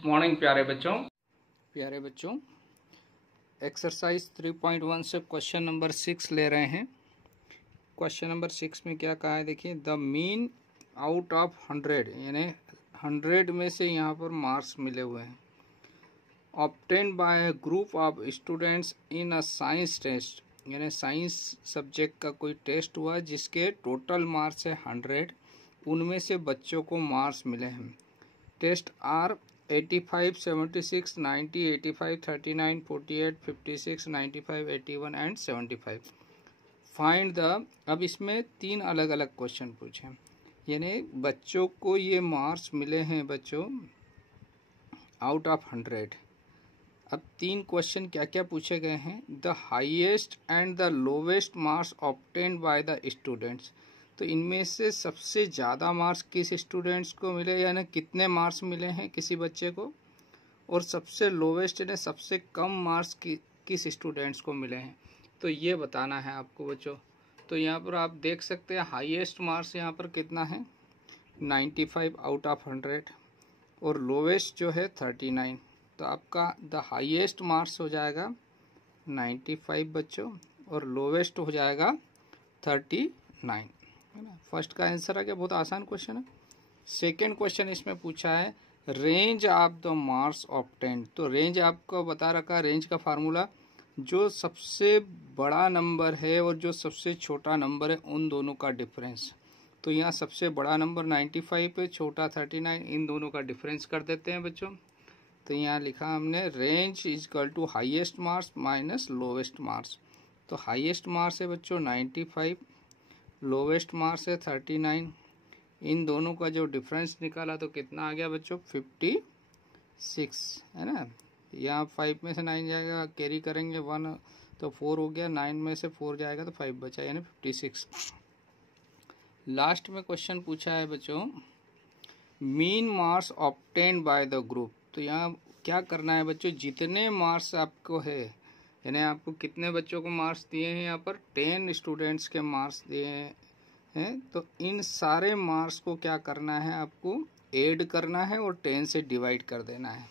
Good morning प्यारे बच्चों। Exercise 3.1 से क्वेश्चन नंबर 6 ले रहे हैं। क्वेश्चन नंबर 6 में क्या कहा है देखिए, द मीन आउट ऑफ 100 यानी 100 में से यहाँ पर मार्क्स मिले हुए हैं obtained by a group of students in a science test, यानी साइंस सब्जेक्ट का कोई टेस्ट हुआ जिसके टोटल मार्क्स है 100, उनमें से बच्चों को मार्क्स मिले हैं। Test are 85, 76, 90, 85, 39, 48, 56, 95, 81 and 75। Find the, अब इसमें 3 अलग अलग क्वेश्चन पूछे, यानी बच्चों को ये मार्क्स मिले हैं बच्चों आउट ऑफ 100। अब 3 क्वेश्चन क्या क्या पूछे गए हैं, the highest and the lowest marks obtained by the students, तो इनमें से सबसे ज़्यादा मार्क्स किस स्टूडेंट्स को मिले, यानी कितने मार्क्स मिले हैं किसी बच्चे को, और सबसे लोवेस्ट यानी सबसे कम मार्क्स किस स्टूडेंट्स को मिले हैं, तो ये बताना है आपको बच्चों। तो यहाँ पर आप देख सकते हैं हाईएस्ट मार्क्स यहाँ पर कितना है 95 आउट ऑफ 100 और लोवेस्ट जो है 39, तो आपका द हाईएस्ट मार्क्स हो जाएगा 95 बच्चों और लोवेस्ट हो जाएगा 39, है ना। फर्स्ट का आंसर आ गया, बहुत आसान क्वेश्चन है। सेकंड क्वेश्चन इसमें पूछा है range of the marks obtained, तो रेंज आपको बता रखा, रेंज का फार्मूला जो सबसे बड़ा नंबर है और जो सबसे छोटा नंबर है उन दोनों का डिफरेंस। तो यहाँ सबसे बड़ा नंबर 95 है, छोटा 39, इन दोनों का डिफरेंस कर देते हैं बच्चों। तो यहाँ लिखा हमने range is equal to highest marks minus lowest marks. तो हाईएस्ट मार्क्स है बच्चों 95, लोवेस्ट मार्क्स है 39, इन दोनों का जो डिफरेंस निकाला तो कितना आ गया बच्चों 56, है ना। यहाँ 5 में से 9 जाएगा, कैरी करेंगे 1 तो 4 हो गया, 9 में से 4 जाएगा तो 5 बचा, यानी 56। लास्ट में क्वेश्चन पूछा है बच्चों mean marks obtained by the group, तो यहाँ क्या करना है बच्चों, जितने मार्क्स आपको है, यानी आपको कितने बच्चों को मार्क्स दिए हैं, यहाँ पर 10 स्टूडेंट्स के मार्क्स दिए हैं, तो इन सारे मार्क्स को क्या करना है, आपको ऐड करना है और 10 से डिवाइड कर देना है।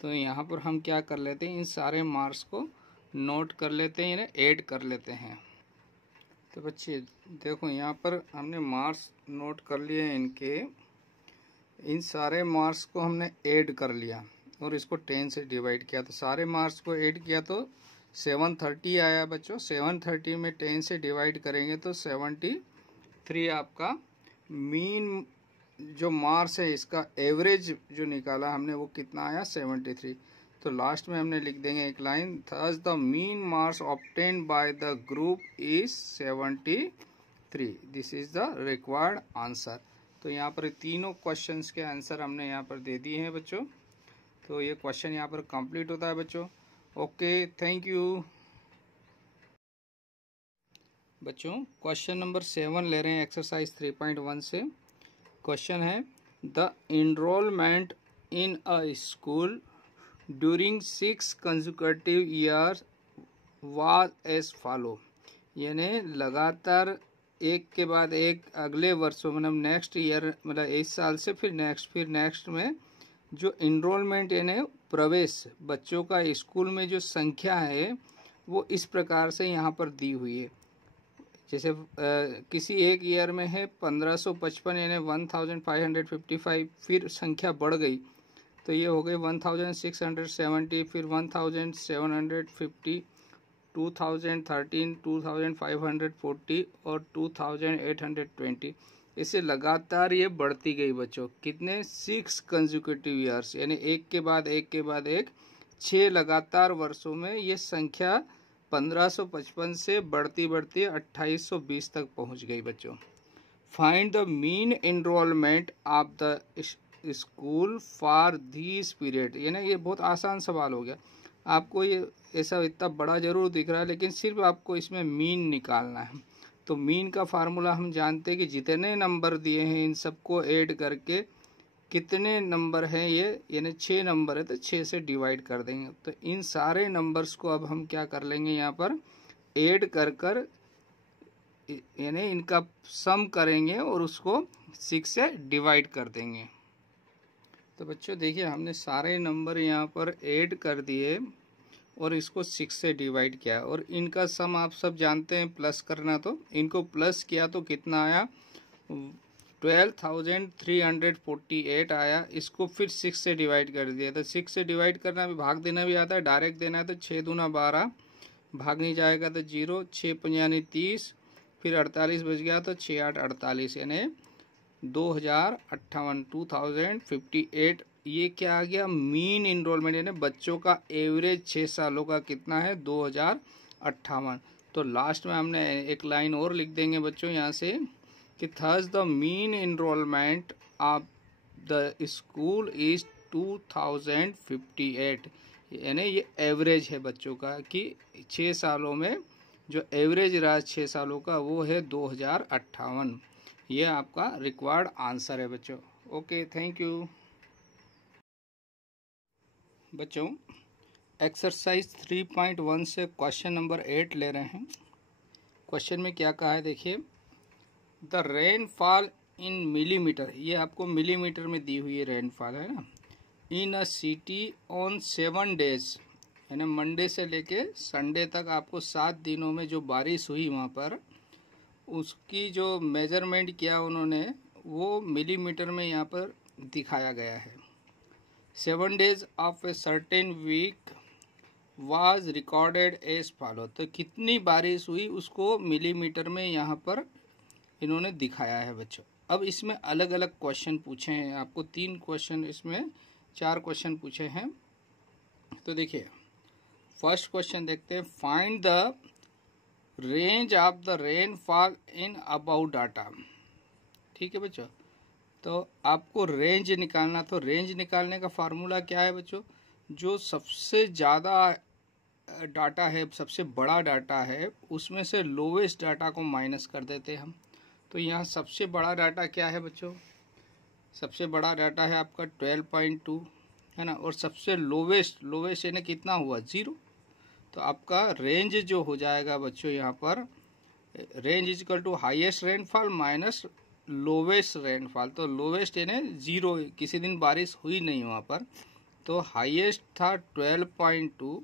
तो यहाँ पर हम क्या कर लेते हैं, इन सारे मार्क्स को नोट कर लेते हैं, यानी ऐड कर लेते हैं। तो बच्चे देखो यहाँ पर हमने मार्क्स नोट कर लिए हैं इनके, इन सारे मार्क्स को हमने ऐड कर लिया और इसको 10 से डिवाइड किया, तो सारे मार्क्स को ऐड किया तो 730 आया बच्चों। 730 में 10 से डिवाइड करेंगे तो 73 आपका मीन जो मार्क्स है, इसका एवरेज जो निकाला हमने वो कितना आया 73। तो लास्ट में हमने लिख देंगे एक line, thus the mean marks obtained by the group is 73, this is the required answer. तो यहाँ पर तीनों क्वेश्चंस के आंसर हमने यहाँ पर दे दिए हैं बच्चों। तो ये क्वेश्चन यहाँ पर कंप्लीट होता है बच्चों। ओके, थैंक यू बच्चों। क्वेश्चन नंबर 7 ले रहे हैं एक्सरसाइज 3.1 से। क्वेश्चन है the enrolment in a school during 6 consecutive years was as follow, यानी लगातार एक के बाद एक अगले वर्षों मतलब नेक्स्ट ईयर, मतलब इस साल से फिर नेक्स्ट में जो इनरोलमेंट यानी प्रवेश बच्चों का स्कूल में जो संख्या है वो इस प्रकार से यहाँ पर दी हुई है। जैसे किसी एक ईयर में है 1555 यानी 1555, फिर संख्या बढ़ गई तो ये हो गई 1670, फिर 1750, 2013, 2540 और 2820, इससे लगातार ये बढ़ती गई बच्चों। कितने 6 कंसेक्यूटिव ईयर्स, यानी एक के बाद एक 6 लगातार वर्षों में ये संख्या 1555 से बढ़ती 2820 तक पहुंच गई बच्चों। Find the mean enrolment of the school for this period, यानी ये बहुत आसान सवाल हो गया। आपको ये ऐसा इतना बड़ा जरूर दिख रहा है लेकिन सिर्फ आपको इसमें मीन निकालना है। तो मीन का फार्मूला हम जानते हैं कि जितने नंबर दिए हैं इन सबको ऐड करके कितने नंबर हैं ये, यानी 6 नंबर है तो 6 से डिवाइड कर देंगे। तो इन सारे नंबर्स को अब हम क्या कर लेंगे, यहाँ पर ऐड कर यानी इनका सम करेंगे और उसको 6 से डिवाइड कर देंगे। तो बच्चों देखिए हमने सारे नंबर यहाँ पर ऐड कर दिए और इसको 6 से डिवाइड किया और इनका सम आप सब जानते हैं प्लस करना, तो इनको प्लस किया तो कितना आया 12,348 आया। इसको फिर 6 से डिवाइड कर दिया, तो 6 से डिवाइड करना भी भाग देना भी आता है, डायरेक्ट देना है तो 6 दूना 12, भाग नहीं जाएगा तो 0, 6 पंजानी 30, फिर 48 बच गया तो 6 8 48 यानी 2058 ये क्या आ गया मीन इनरोलमेंट यानी बच्चों का एवरेज 6 सालों का कितना है 2058। तो लास्ट में हमने एक लाइन और लिख देंगे बच्चों यहाँ से कि thus the mean enrolment of the school is 2058 यानी ये एवरेज है बच्चों का कि 6 सालों में जो एवरेज रहा 6 सालों का वो है 2058। ये आपका रिक्वायर्ड आंसर है बच्चों। ओके थैंक यू बच्चों। एक्सरसाइज 3.1 से क्वेश्चन नंबर 8 ले रहे हैं। क्वेश्चन में क्या कहा है देखिए, द रेनफॉल इन मिलीमीटर, ये आपको मिलीमीटर में दी हुई रेनफॉल है ना, इन अ सिटी ऑन 7 डेज यानी मंडे से लेके संडे तक आपको 7 दिनों में जो बारिश हुई वहाँ पर उसकी जो मेजरमेंट किया उन्होंने वो मिलीमीटर में यहाँ पर दिखाया गया है। 7 days of a certain week was recorded as follow, तो कितनी बारिश हुई उसको मिलीमीटर में यहाँ पर इन्होंने दिखाया है बच्चों। अब इसमें अलग अलग क्वेश्चन पूछे हैं आपको, 3 क्वेश्चन, इसमें 4 क्वेश्चन पूछे हैं। तो देखिए फर्स्ट क्वेश्चन देखते हैं, find the range of the rainfall in about data. ठीक है बच्चों, तो आपको रेंज निकालना, तो रेंज निकालने का फार्मूला क्या है बच्चों, जो सबसे ज़्यादा डाटा है, सबसे बड़ा डाटा है, उसमें से लोवेस्ट डाटा को माइनस कर देते हैं हम। तो यहाँ सबसे बड़ा डाटा क्या है बच्चों, सबसे बड़ा डाटा है आपका 12.2 है ना, और सबसे लोवेस्ट यानी कितना हुआ 0। तो आपका रेंज जो हो जाएगा बच्चों यहाँ पर, range is equal to highest rainfall minus lowest rainfall. तो लोवेस्ट यानी 0, किसी दिन बारिश हुई नहीं वहाँ पर, तो हाईएस्ट था 12.2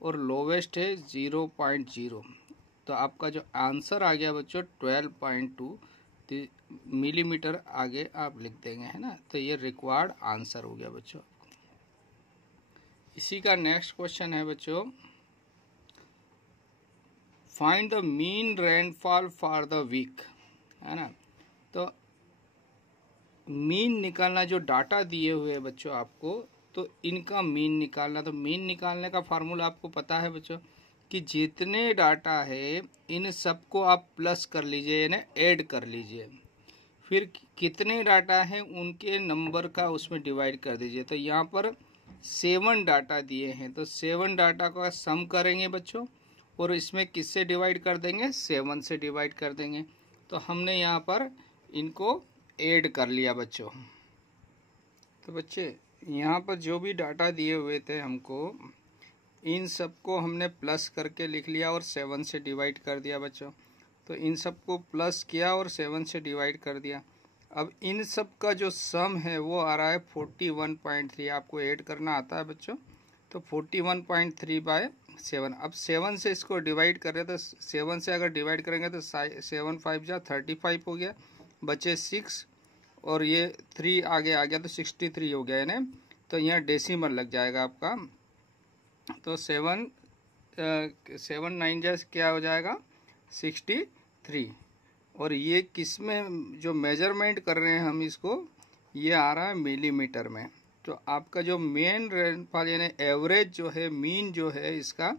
और लोवेस्ट है 0.0। तो आपका जो आंसर आ गया बच्चों 12.2 मिलीमीटर आगे आप लिख देंगे है ना, तो ये रिक्वायर्ड आंसर हो गया बच्चों। इसी का नेक्स्ट क्वेश्चन है बच्चों, find the mean rainfall for the week है ना। तो मीन निकालना, जो डाटा दिए हुए हैं बच्चों आपको, तो इनका मीन निकालना। तो मीन निकालने का फार्मूला आपको पता है बच्चों कि जितने डाटा है इन सबको आप प्लस कर लीजिए यानी ऐड कर लीजिए, फिर कितने डाटा हैं उनके नंबर का उसमें डिवाइड कर दीजिए। तो यहाँ पर 7 डाटा दिए हैं, तो 7 डाटा का सम करेंगे बच्चों और इसमें किससे डिवाइड कर देंगे, 7 से डिवाइड कर देंगे। तो हमने यहाँ पर इनको ऐड कर लिया बच्चों। तो बच्चे यहाँ पर जो भी डाटा दिए हुए थे हमको, इन सबको हमने प्लस करके लिख लिया और 7 से डिवाइड कर दिया बच्चों। तो इन सबको प्लस किया और 7 से डिवाइड कर दिया। अब इन सब का जो सम है वो आ रहा है 41.3, आपको ऐड करना आता है बच्चों। तो 41.3/7। अब 7 से इसको डिवाइड कर रहे, तो 7 से अगर डिवाइड करेंगे तो 7 5 जा 35 हो गया, बचे 6 और ये 3 आगे आ गया तो 63 हो गया यानी। तो यहाँ डेसिमल लग जाएगा आपका, तो 7 9 जा क्या हो जाएगा 63। और ये किस में जो मेजरमेंट कर रहे हैं हम इसको, ये आ रहा है मिलीमीटर में। तो आपका जो मेन रेनफॉल यानी एवरेज जो है, मीन जो है इसका,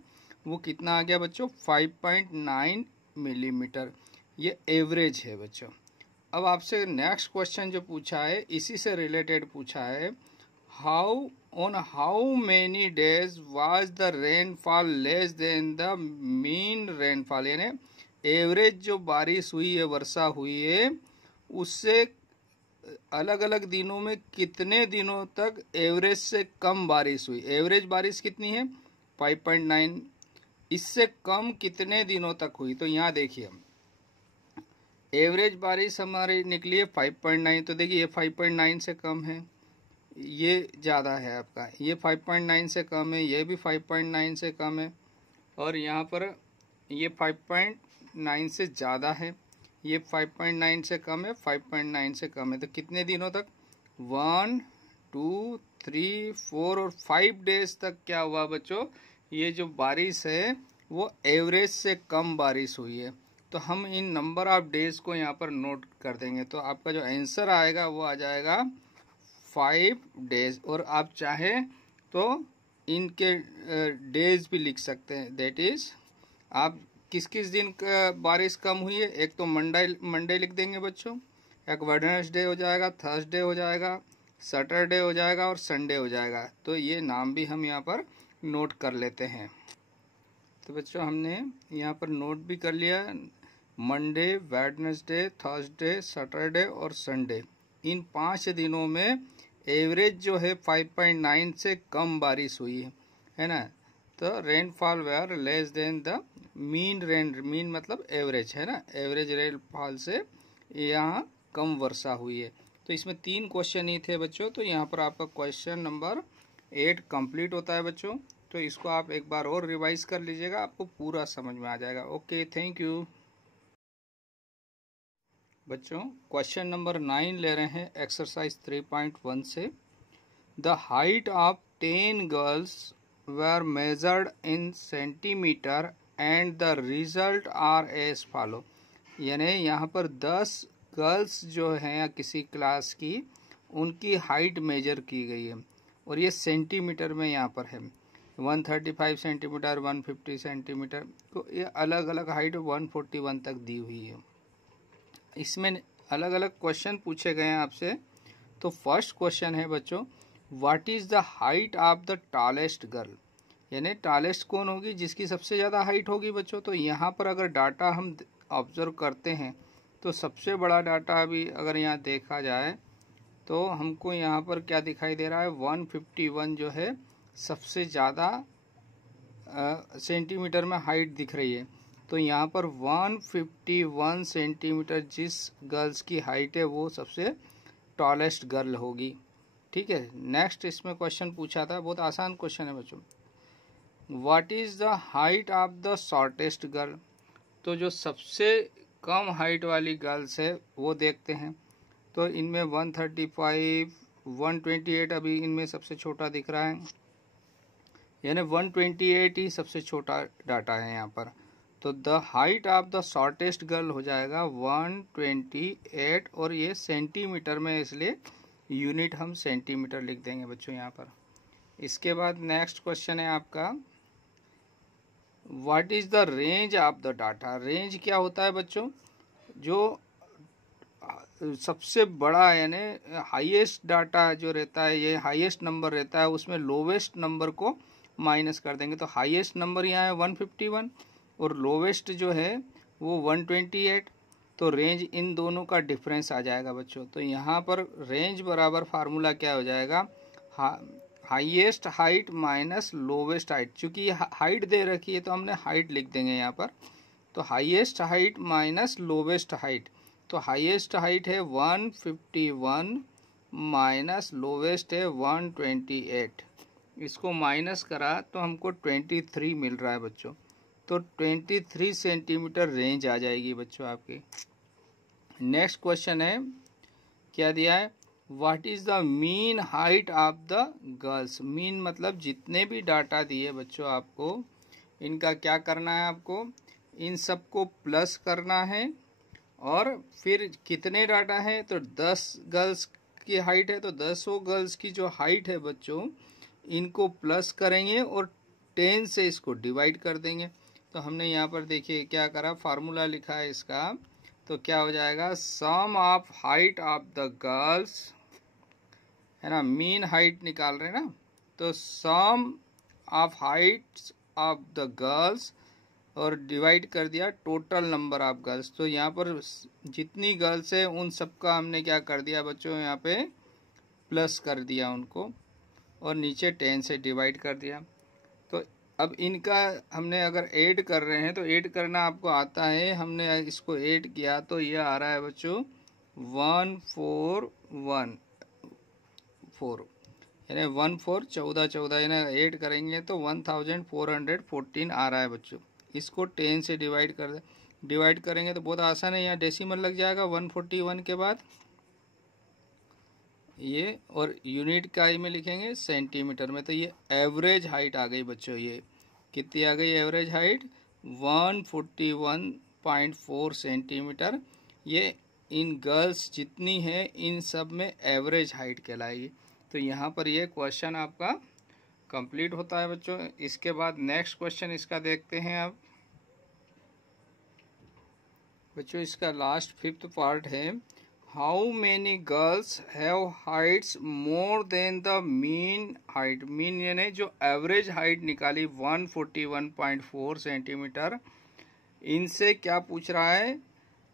वो कितना आ गया बच्चों 5.9 मिलीमीटर, ये एवरेज है बच्चों। अब आपसे नेक्स्ट क्वेश्चन जो पूछा है इसी से रिलेटेड पूछा है, on how many days was the rainfall less than the mean rainfall, यानी एवरेज जो बारिश हुई है, वर्षा हुई है, उससे अलग अलग दिनों में कितने दिनों तक एवरेज से कम बारिश हुई। एवरेज बारिश कितनी है 5.9, इससे कम कितने दिनों तक हुई। तो यहाँ देखिए एवरेज बारिश हमारी निकली है 5.9, तो देखिए ये 5.9 से कम है, ये ज़्यादा है आपका, ये 5.9 से कम है, ये भी 5.9 से कम है, और यहाँ पर ये 5.9 से ज़्यादा है, ये 5.9 से कम है, 5.9 से कम है। तो कितने दिनों तक? 1 2 3 4 और 5 डेज तक क्या हुआ बच्चों, ये जो बारिश है वो एवरेज से कम बारिश हुई है। तो हम इन नंबर ऑफ डेज को यहाँ पर नोट कर देंगे, तो आपका जो आंसर आएगा वो आ जाएगा 5 डेज। और आप चाहें तो इनके डेज भी लिख सकते हैं, दैट इज आप किस किस दिन बारिश कम हुई है। एक तो मंडे लिख देंगे बच्चों, एक वेडनेसडे हो जाएगा, थर्सडे हो जाएगा, सैटरडे हो जाएगा और संडे हो जाएगा। तो ये नाम भी हम यहाँ पर नोट कर लेते हैं। तो बच्चों हमने यहाँ पर नोट भी कर लिया, मंडे, वेडनेसडे, थर्सडे, सैटरडे और संडे, इन 5 दिनों में एवरेज जो है 5.9 से कम बारिश हुई है ना। तो rainfall where less than the mean मतलब एवरेज है ना, एवरेज रेनफॉल से यहाँ कम वर्षा हुई है। तो इसमें 3 क्वेश्चन ही थे बच्चों, तो यहाँ पर आपका क्वेश्चन नंबर 8 कंप्लीट होता है बच्चों। तो इसको आप एक बार और रिवाइज कर लीजिएगा, आपको पूरा समझ में आ जाएगा। ओके, थैंक यू बच्चों। क्वेश्चन नंबर 9 ले रहे हैं एक्सरसाइज 3.1 से। The height of 10 girls were measured in centimeter and the result are as follow। यानी यहाँ पर 10 गर्ल्स जो हैं या किसी क्लास की, उनकी हाइट मेजर की गई है और ये सेंटीमीटर में यहाँ पर है। 135 सेंटीमीटर, 150 सेंटीमीटर, तो ये अलग अलग हाइट 141 तक दी हुई है। इसमें अलग अलग क्वेश्चन पूछे गए हैं आपसे। तो फर्स्ट क्वेश्चन है बच्चों, what is the height of the tallest girl. यानी टॉलेस्ट कौन होगी, जिसकी सबसे ज़्यादा हाइट होगी बच्चों। तो यहाँ पर अगर डाटा हम ऑब्जर्व करते हैं तो सबसे बड़ा डाटा अभी अगर यहाँ देखा जाए तो हमको यहाँ पर क्या दिखाई दे रहा है, 151 जो है सबसे ज़्यादा सेंटीमीटर में हाइट दिख रही है। तो यहाँ पर 151 सेंटीमीटर जिस गर्ल्स की हाइट है वो सबसे टॉलेस्ट गर्ल होगी। ठीक है, नेक्स्ट इसमें क्वेश्चन पूछा था, बहुत आसान क्वेश्चन है बच्चों, what is the height of the shortest girl. तो जो सबसे कम हाइट वाली गर्ल्स है वो देखते हैं। तो इनमें 135, 128 अभी इनमें सबसे छोटा दिख रहा है, यानी 128 ही सबसे छोटा डाटा है यहाँ पर। तो the height of the shortest girl हो जाएगा 128 और ये सेंटीमीटर में, इसलिए यूनिट हम सेंटीमीटर लिख देंगे बच्चों यहाँ पर। इसके बाद नेक्स्ट क्वेश्चन है आपका, what is the range of the data. Range क्या होता है बच्चों, जो सबसे बड़ा यानी हाईएस्ट डाटा जो रहता है, ये हाईएस्ट नंबर रहता है, उसमें लोवेस्ट नंबर को माइनस कर देंगे। तो हाईएस्ट नंबर यहाँ है 151 और लोवेस्ट जो है वो 128। तो रेंज इन दोनों का डिफरेंस आ जाएगा बच्चों। तो यहाँ पर रेंज बराबर फार्मूला क्या हो जाएगा, highest height minus lowest height. चूँकि हाइट दे रखी है तो हमने हाइट लिख देंगे यहाँ पर। तो highest height minus lowest height, तो हाईएस्ट हाइट है 151 माइनस लोवेस्ट है 128। इसको माइनस करा तो हमको 23 मिल रहा है बच्चों। तो 23 सेंटीमीटर रेंज आ जाएगी बच्चों आपकी। नेक्स्ट क्वेश्चन है, क्या दिया है, what is the mean height of the girls. Mean मतलब जितने भी डाटा दिए बच्चों आपको, इनका क्या करना है, आपको इन सबको प्लस करना है। और फिर कितने डाटा है, तो 10 गर्ल्स की हाइट है, तो 10 गर्ल्स की जो हाइट है बच्चों, इनको प्लस करेंगे और 10 से इसको डिवाइड कर देंगे। तो हमने यहाँ पर देखिए क्या करा, फार्मूला लिखा है इसका। तो क्या हो जाएगा, sum of height of the girls, है ना, मीन हाइट निकाल रहे हैं ना, तो sum of heights of the girls और डिवाइड कर दिया टोटल नंबर ऑफ गर्ल्स। तो यहाँ पर जितनी गर्ल्स है उन सबका हमने क्या कर दिया बच्चों, यहाँ पे प्लस कर दिया उनको और नीचे 10 से डिवाइड कर दिया। तो अब इनका हमने अगर ऐड कर रहे हैं तो ऐड करना आपको आता है, हमने इसको ऐड किया तो ये आ रहा है बच्चों 1414। यानी 14 14 14 यानी ऐड करेंगे तो 1414 आ रहा है बच्चों। इसको 10 से डिवाइड करेंगे तो बहुत आसान है, यहाँ डेसिमल लग जाएगा 141 के बाद ये, और यूनिट का में लिखेंगे सेंटीमीटर में। तो ये एवरेज हाइट आ गई बच्चों, ये कितनी आ गई एवरेज हाइट 141.4 सेंटीमीटर। ये इन गर्ल्स जितनी है इन सब में एवरेज हाइट कहलाएगी। तो यहाँ पर ये क्वेश्चन आपका कंप्लीट होता है बच्चों। इसके बाद नेक्स्ट क्वेश्चन इसका देखते हैं अब बच्चों। इसका लास्ट 5th पार्ट है, how many girls have Heights more than the mean height. Mean यानी जो एवरेज हाइट निकाली 141.4 सेंटीमीटर, इनसे क्या पूछ रहा है,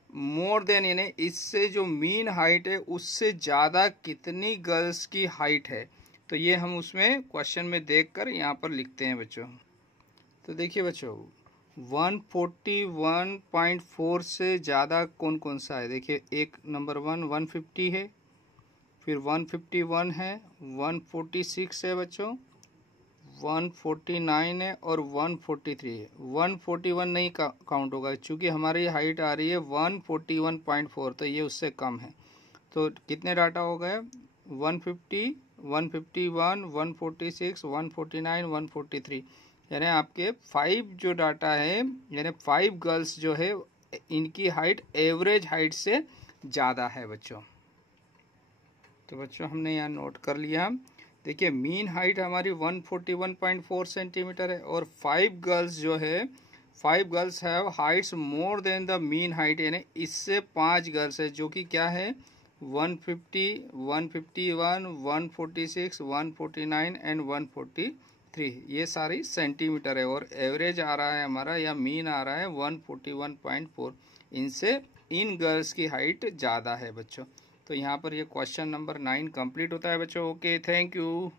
मोर देन यानी इससे जो मीन हाइट है उससे ज़्यादा कितनी गर्ल्स की हाइट है। तो ये हम उसमें क्वेश्चन में देखकर यहाँ पर लिखते हैं बच्चों। तो देखिए बच्चों 141.4 से ज़्यादा कौन कौन सा है, देखिए एक नंबर 150 है, फिर 151 है, 146 है बच्चों, 149 है और 143 है। 141 नहीं काउंट होगा क्योंकि हमारी हाइट आ रही है 141.4, तो ये उससे कम है। तो कितने डाटा हो गए 150, 151, 146, 149, 143, यानी आपके 5 जो डाटा है, यानी 5 गर्ल्स जो है इनकी हाइट एवरेज हाइट से ज़्यादा है बच्चों। तो बच्चों हमने यहाँ नोट कर लिया। देखिए मीन हाइट हमारी 141.4 सेंटीमीटर है और 5 गर्ल्स जो है 5 girls have Heights more than the mean height, यानी इससे 5 गर्ल्स है जो कि क्या है 150, 151, 146, 149 एंड 143। ये सारी सेंटीमीटर है और एवरेज आ रहा है हमारा या मीन आ रहा है 141.4। इनसे इन गर्ल्स की हाइट ज़्यादा है बच्चों। तो यहाँ पर ये क्वेश्चन नंबर 9 कंप्लीट होता है बच्चों। Okay, thank you.